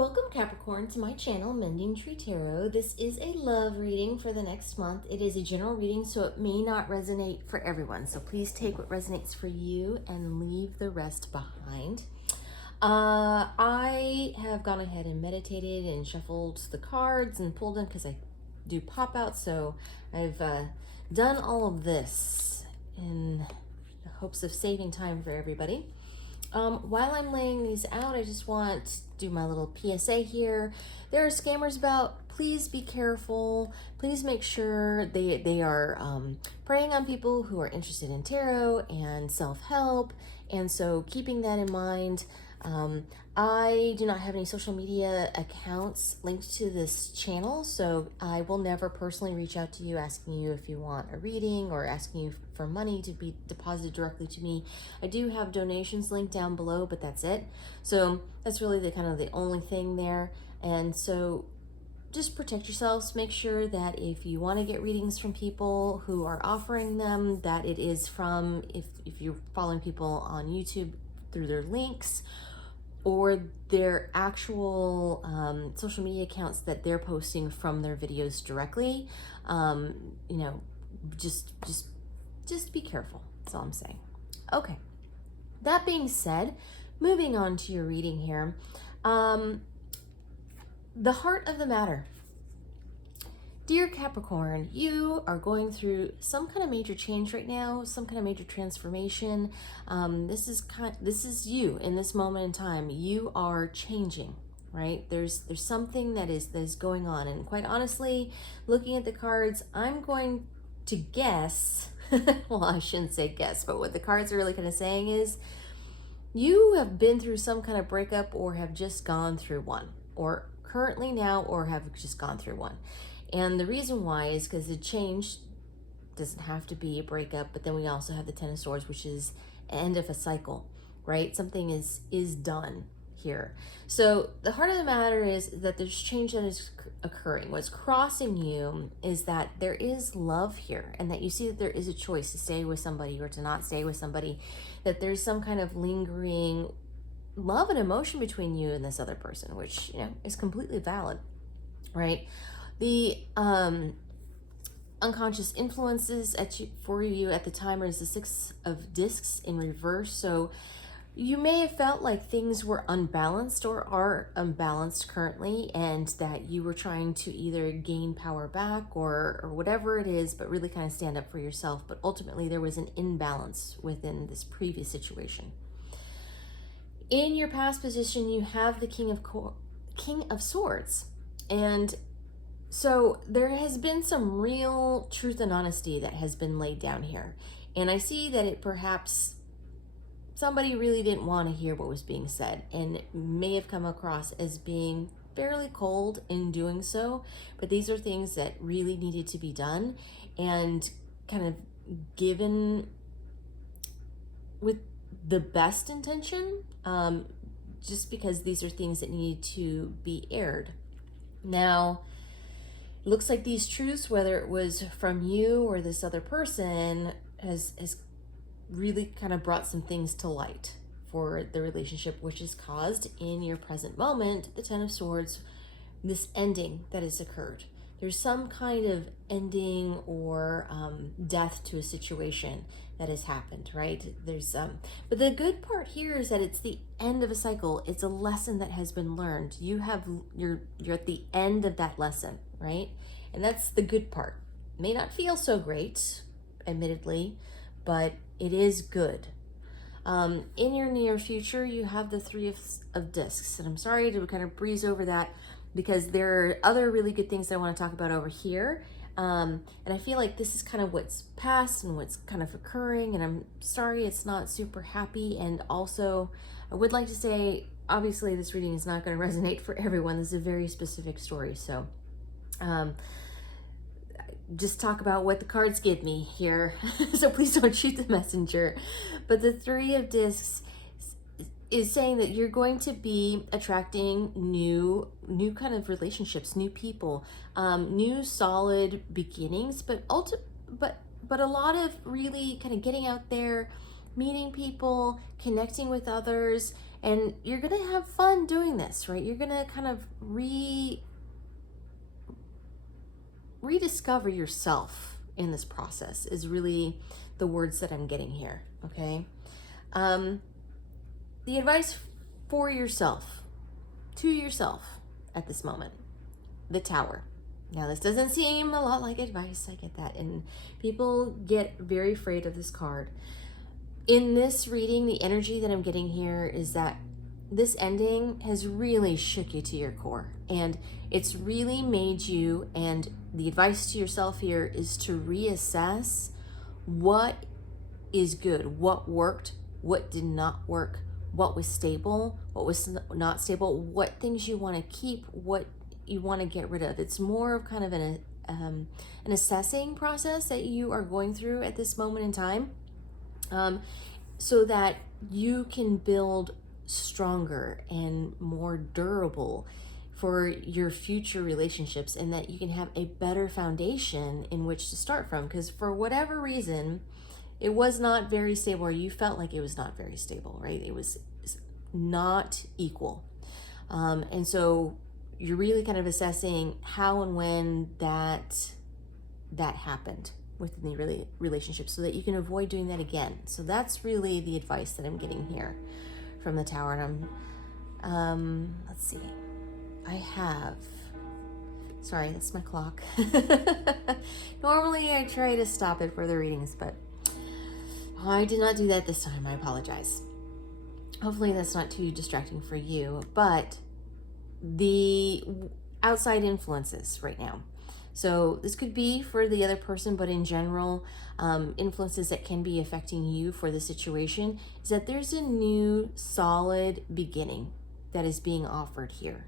Welcome Capricorn to my channel, Mending Tree Tarot. This is a love reading for the next month. It is a general reading, so it may not resonate for everyone. So please take what resonates for you and leave the rest behind. I have gone ahead and meditated and shuffled the cards and pulled them because I do pop out. So I've done all of this in the hopes of saving time for everybody. While I'm laying these out, I just want to do my little PSA here. There are scammers about. Please be careful. Please make sure they are preying on people who are interested in tarot and self-help. And so keeping that in mind, I do not have any social media accounts linked to this channel, so I will never personally reach out to you asking you if you want a reading or asking you for money to be deposited directly to me. I do have donations linked down below, but that's it. So that's really the kind of the only thing there. And so just protect yourselves. Make sure that if you want to get readings from people who are offering them, that it is from, if you're following people on YouTube through their links, or their actual social media accounts that they're posting from their videos directly. You know, just be careful. That's all I'm saying. Okay. That being said, moving on to your reading here. The heart of the matter. Dear Capricorn, you are going through some kind of major change right now, some kind of major transformation. This is you in this moment in time. You are changing, right? There's something that is going on, and quite honestly, looking at the cards, I'm going to guess. Well, I shouldn't say guess, but what the cards are really kind of saying is you have been through some kind of breakup, or have just gone through one, or currently now, or have just gone through one. And the reason why is because the change doesn't have to be a breakup, but then we also have the Ten of Swords, which is end of a cycle, right? Something is done here. So the heart of the matter is that there's change that is occurring. What's crossing you is that there is love here, and that you see that there is a choice to stay with somebody or to not stay with somebody, that there's some kind of lingering love and emotion between you and this other person, which, you know, is completely valid, right? The unconscious influences for you at the time is the Six of Discs in reverse. So you may have felt like things were unbalanced or are unbalanced currently, and that you were trying to either gain power back or whatever it is, but really kind of stand up for yourself. But ultimately there was an imbalance within this previous situation. In your past position, you have the King of Swords, and so there has been some real truth and honesty that has been laid down here. And I see that it perhaps somebody really didn't want to hear what was being said, and may have come across as being fairly cold in doing so. But these are things that really needed to be done, and kind of given with the best intention, just because these are things that need to be aired. Now, looks like these truths, whether it was from you or this other person, has really kind of brought some things to light for the relationship, which has caused in your present moment, the Ten of Swords, this ending that has occurred. There's some kind of ending or death to a situation that has happened, right? There's but the good part here is that it's the end of a cycle. It's a lesson that has been learned. You're at the end of that lesson, right? And that's the good part. May not feel so great, admittedly, but it is good. In your near future, you have the Three of Discs, and I'm sorry to kind of breeze over that because there are other really good things that I want to talk about over here. And I feel like this is kind of what's past and what's kind of occurring, and I'm sorry it's not super happy. And also, I would like to say, obviously this reading is not going to resonate for everyone. This is a very specific story, so just talk about what the cards give me here. So please don't shoot the messenger. But the Three of Discs is saying that you're going to be attracting new kind of relationships, new people, new solid beginnings, but a lot of really kind of getting out there, meeting people, connecting with others, And you're going to have fun doing this, right? You're going to kind of rediscover yourself in this process is really the words that I'm getting here, okay? The advice for yourself, to yourself at this moment, the Tower. Now, this doesn't seem a lot like advice, I get that, and people get very afraid of this card. In this reading, the energy that I'm getting here is that this ending has really shook you to your core, and it's really made you, and the advice to yourself here is to reassess what is good, what worked, what did not work, what was stable, what was not stable, what things you want to keep, what you want to get rid of. It's more of kind of an assessing process that you are going through at this moment in time, so that you can build stronger and more durable for your future relationships, and that you can have a better foundation in which to start from. Because for whatever reason, it was not very stable, or you felt like it was not very stable, right? It was not equal. And so you're really kind of assessing how and when that happened within the relationship, so that you can avoid doing that again. So that's really the advice that I'm getting here from the Tower. And I'm, let's see, sorry, that's my clock. Normally I try to stop it for the readings, but I did not do that this time. I apologize. Hopefully that's not too distracting for you, but the outside influences right now. So this could be for the other person, but in general, influences that can be affecting you for the situation is that there's a new solid beginning that is being offered here.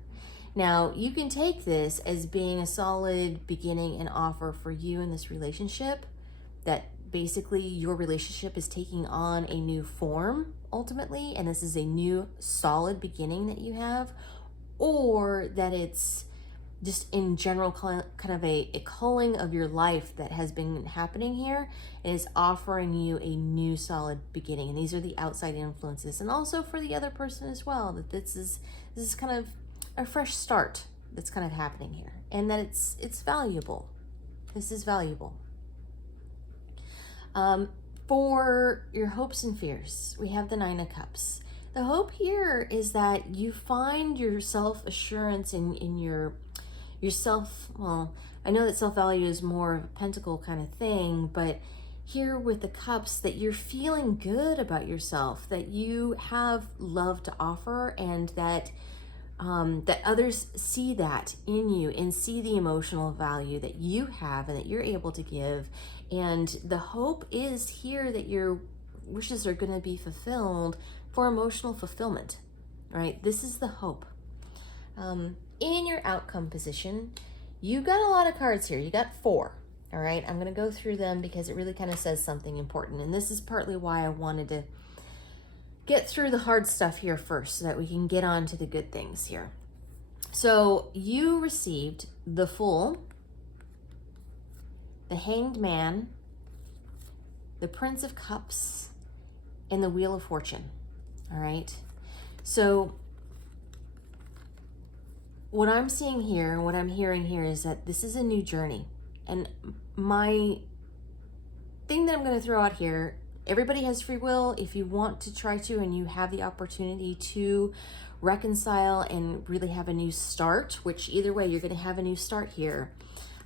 Now, you can take this as being a solid beginning and offer for you in this relationship, that basically your relationship is taking on a new form ultimately, and this is a new solid beginning that you have, or that it's just in general kind of a culling of your life that has been happening here, and is offering you a new solid beginning. And these are the outside influences, and also for the other person as well, that this is kind of a fresh start that's kind of happening here, and that it's valuable. This is valuable. For your hopes and fears, we have the Nine of Cups. The hope here is that you find your self-assurance in your self, well, I know that self-value is more of a pentacle kind of thing, but here with the cups, that you're feeling good about yourself, that you have love to offer, and that that others see that in you and see the emotional value that you have and that you're able to give. And the hope is here that your wishes are going to be fulfilled for emotional fulfillment, right? This is the hope. In your outcome position, you got a lot of cards here. You got 4. All right, I'm going to go through them because it really kind of says something important. And this is partly why I wanted to get through the hard stuff here first, so that we can get on to the good things here. So you received the Fool, the Hanged Man, the Prince of Cups, and the Wheel of Fortune. All right. So what I'm seeing here, what I'm hearing here, is that this is a new journey. And my thing that I'm going to throw out here, everybody has free will. If you want to try to, and you have the opportunity to reconcile and really have a new start, which either way, you're going to have a new start here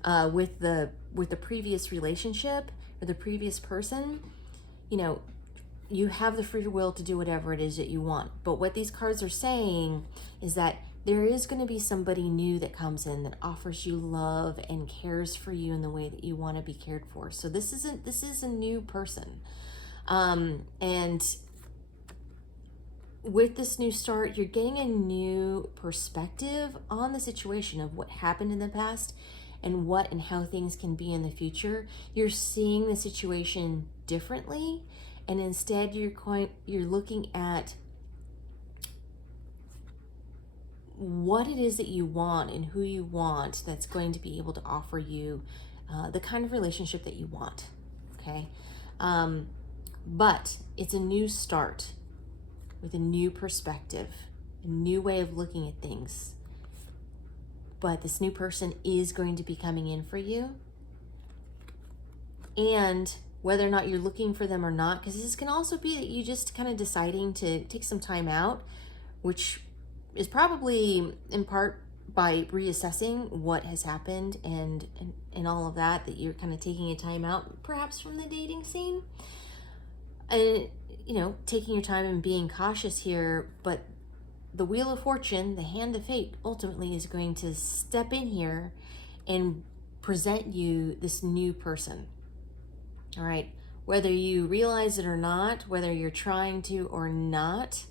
with the previous relationship or the previous person, you know, you have the free will to do whatever it is that you want. But what these cards are saying is that there is going to be somebody new that comes in that offers you love and cares for you in the way that you want to be cared for. So this is a new person. And with this new start, you're getting a new perspective on the situation of what happened in the past and what and how things can be in the future. You're seeing the situation differently, and instead you're looking at what it is that you want and who you want that's going to be able to offer you the kind of relationship that you want, okay? But it's a new start. with a new perspective, a new way of looking at things. But this new person is going to be coming in for you. And whether or not you're looking for them or not, because this can also be that you just kind of deciding to take some time out, which is probably in part by reassessing what has happened and all of that you're kind of taking a time out, perhaps from the dating scene. And, you know, taking your time and being cautious here, but the Wheel of Fortune, the hand of fate, ultimately is going to step in here and present you this new person. All right, whether you realize it or not, whether you're trying to or not,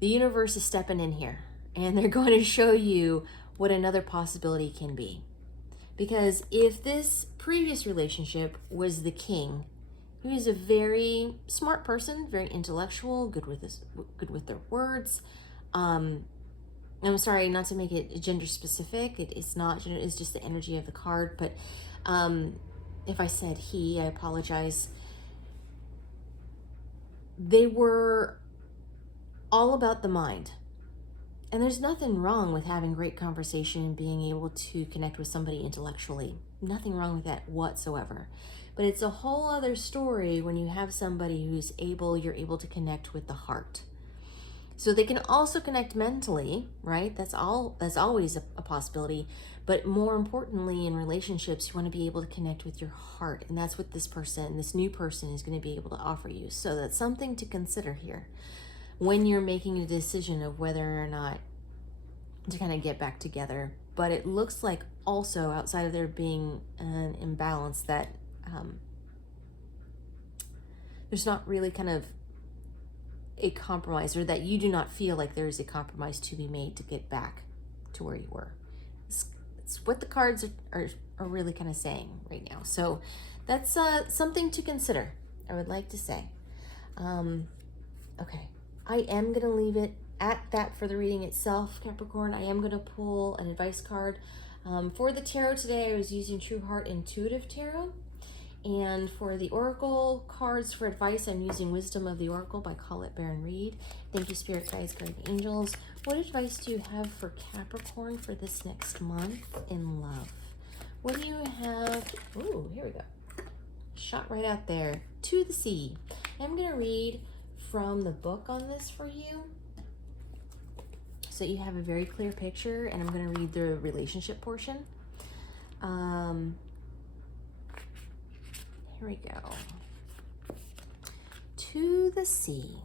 the universe is stepping in here and they're going to show you what another possibility can be. Because if this previous relationship was the king, he was a very smart person, very intellectual, good with their words. I'm sorry not to make it gender specific. It's not, it's just the energy of the card. But if I said he, I apologize. They were all about the mind. And there's nothing wrong with having great conversation and being able to connect with somebody intellectually. Nothing wrong with that whatsoever. But it's a whole other story when you have somebody you're able to connect with the heart. So they can also connect mentally, right? That's always a possibility. But more importantly, in relationships, you want to be able to connect with your heart. And that's what this new person is going to be able to offer you. So that's something to consider here when you're making a decision of whether or not to kind of get back together. But it looks like also, outside of there being an imbalance, that there's not really kind of a compromise, or that you do not feel like there is a compromise to be made to get back to where you were. It's what the cards are really kind of saying right now. So that's something to consider, I would like to say. Okay, I am going to leave it at that for the reading itself, Capricorn. I am going to pull an advice card. For the tarot today, I was using True Heart Intuitive Tarot. And for the Oracle cards for advice, I'm using Wisdom of the Oracle by Colette Baron Reed. Thank you, Spirit Guides, Guardian Angels. What advice do you have for Capricorn for this next month in love? What do you have? Ooh, here we go. Shot right out there. To the Sea. I'm going to read from the book on this for you, so you have a very clear picture, and I'm going to read the relationship portion. Here we go. To the Sea.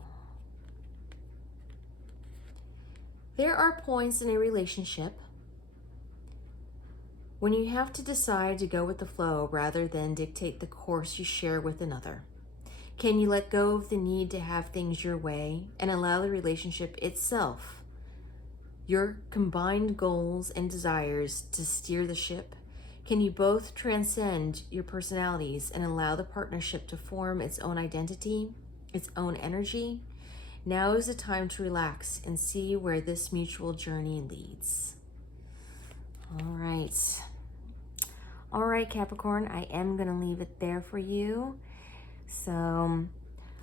There are points in a relationship when you have to decide to go with the flow rather than dictate the course you share with another. Can you let go of the need to have things your way and allow the relationship itself, your combined goals and desires, to steer the ship? Can you both transcend your personalities and allow the partnership to form its own identity, its own energy? Now is the time to relax and see where this mutual journey leads. All right. All right, Capricorn, I am going to leave it there for you. So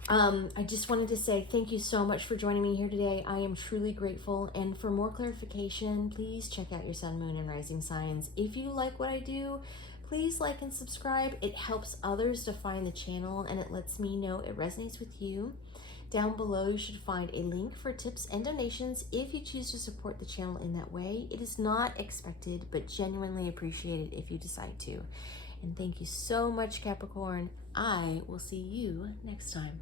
I just wanted to say thank you so much for joining me here today. I am truly grateful. And for more clarification, please check out your sun, moon, and rising signs. If you like what I do, please like and subscribe. It helps others to find the channel, and it lets me know it resonates with you. Down below, you should find a link for tips and donations if you choose to support the channel in that way. It is not expected, but genuinely appreciated if you decide to. And thank you so much, Capricorn. I will see you next time.